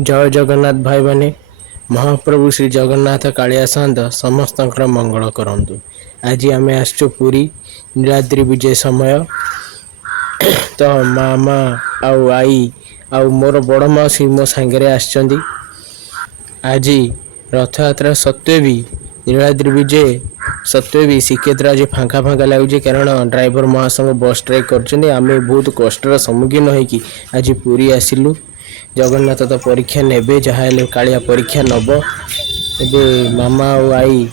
जय जगन्नाथ भाई माने महाप्रभु श्री जगन्नाथ कालिया सान्द समस्त मंगल करंतु। आज आम आसचु पुरी नीलाद्री विजय समय तो मामा आउ आई आउ मोर बड़ मौसी मो सांगे आसचंदी। आज रथ यात्रा सत्वे भी नीलाद्री विजय सत्वे भी श्रीक्षेत्र आज फांका फांका लगुच कारण ड्राइवर महासंघ बस स्ट्राइक कर बहुत कष्टर सम्मुखीन होगी आज पुरी आसिलु। जगन्नाथ तो परीक्षा नेबे जहाँ कालिया परीक्षा नब ए मामा और आई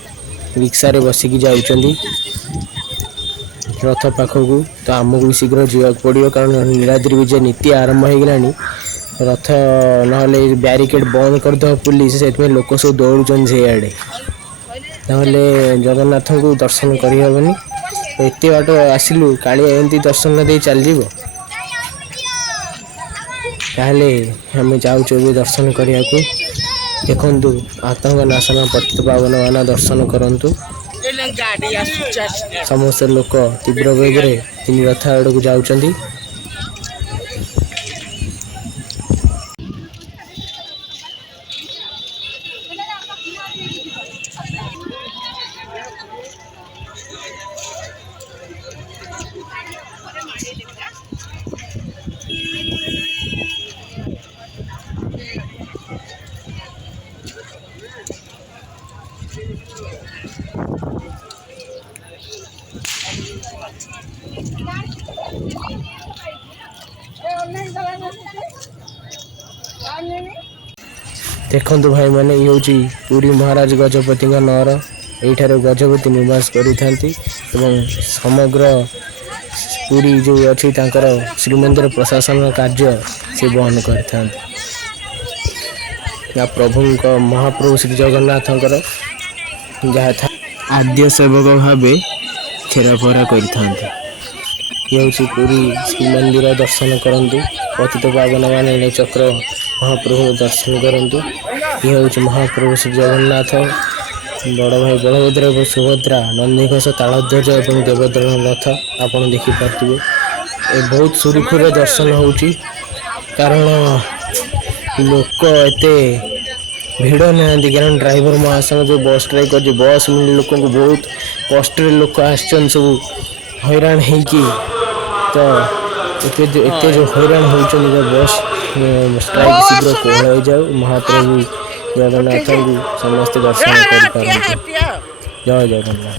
रिक्शा रे बसिकी जाउचंदी रथ पाखकू। तो आमको भी शीघ्र जावाक पड़ो कारण नीलाद्री विजय नीति आरंभ हो गलानी। रथ ना ब्यारिकेड बंद करदे पुलिस से लोक सब दौड़ुन से आड़े ना जगन्नाथ को दर्शन करहबनी। एत बाट आसिलु कालिया एमती दर्शन दे चल जीवो ताहले हमें जाऊँ दर्शन करने को। देखु आतंक नाशन पतित पावन मान दर्शन करंतु। समस्त लोक तीव्र वेग तीन रथ आड़ को जाऊँच। देखु भाई मैंने ये हूँ पुरी महाराज गजपति नगर यठार गजपति निवास करी समग्र पुरी जो अच्छी श्रीमंदिर प्रशासन कार्य से बहन कर प्रभु महाप्रभु श्री जगन्नाथ जहाँ था आद्य सेवक भाव छेराफरा कर पूरी श्रीमंदिर दर्शन करंतु। पतित पावन मान चक्र महाप्रभु दर्शन करंतु। ये हूँ महाप्रभु श्री जगन्नाथ बड़ भाई बलभद्र और सुभद्रा नंदीघोष तालध्वज और देवदलन रथ आपड़ देखिपे। बहुत सुरुखुर दर्शन होची कारण लोक एते भिड़ ना कारण ड्राइवर महासंघ जो बस स्ट्राइक कर बस लोक को बहुत कष्ट लोक आसन सब हैरान हो एते जो हैरान होती बस स्ट्राइक शीघ्र कोहल हो जाऊ। महाप्रभु जगन्नाथ को समस्त दर्शन कर जय जगन्नाथ।